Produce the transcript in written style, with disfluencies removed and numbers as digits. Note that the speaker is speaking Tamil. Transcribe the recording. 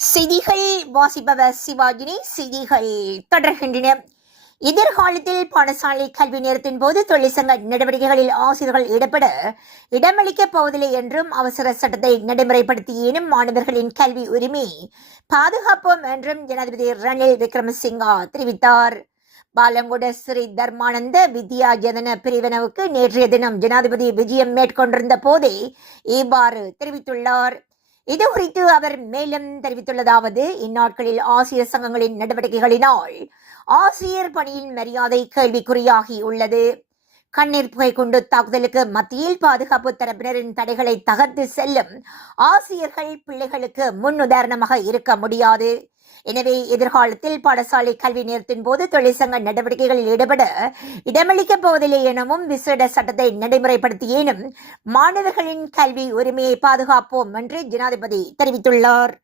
செய்திகள் வாசிப்பவர் சிவாஜினி. செய்திகள் தொடர்கின்றன. எதிர்காலத்தில் பாடசாலை கல்வி நேரத்தின் போது தொழிற்சங்க நடவடிக்கைகளில் ஆசிரியர்கள் ஈடுபட இடமளிக்கப் போவதில்லை என்றும் அவசர சட்டத்தை நடைமுறைப்படுத்தியேனும் மாணவர்களின் கல்வி உரிமை பாதுகாப்போம் என்றும் ஜனாதிபதி ரணில் விக்ரமசிங்கா தெரிவித்தார். பாலங்குட ஸ்ரீ தர்மானந்த வித்யா ஜதன பிரிவினவுக்கு நேற்றைய தினம் ஜனாதிபதி விஜயம் மேற்கொண்டிருந்த போதே இவ்வாறு தெரிவித்துள்ளார். இது குறித்து அவர் மேலும் தெரிவித்துள்ளதாவது, இந்நாட்களில் ஆசிரியர் சங்கங்களின் நடவடிக்கைகளினால் ஆசிரியர் பணியின் மரியாதை கேள்விக்குறியாகியுள்ளது. கண்ணீர் புகை குண்டு தாக்குதலுக்கு மத்தியில் பாதுகாப்பு தரப்பினரின் தடைகளை தகர்த்து செல்லும் ஆசிரியர்கள் பிள்ளைகளுக்கு முன் உதாரணமாக இருக்க முடியாது. எனவே எதிர்காலத்தில் பாடசாலை கல்வி நேரத்தின் போது தொழிற்சங்க நடவடிக்கைகளில் ஈடுபட இடமளிக்கப் போவதில்லை எனவும் விசேட சட்டத்தை நடைமுறைப்படுத்தியேனும் மாணவர்களின் கல்வி உரிமையை பாதுகாப்போம் என்று ஜனாதிபதி தெரிவித்துள்ளார்.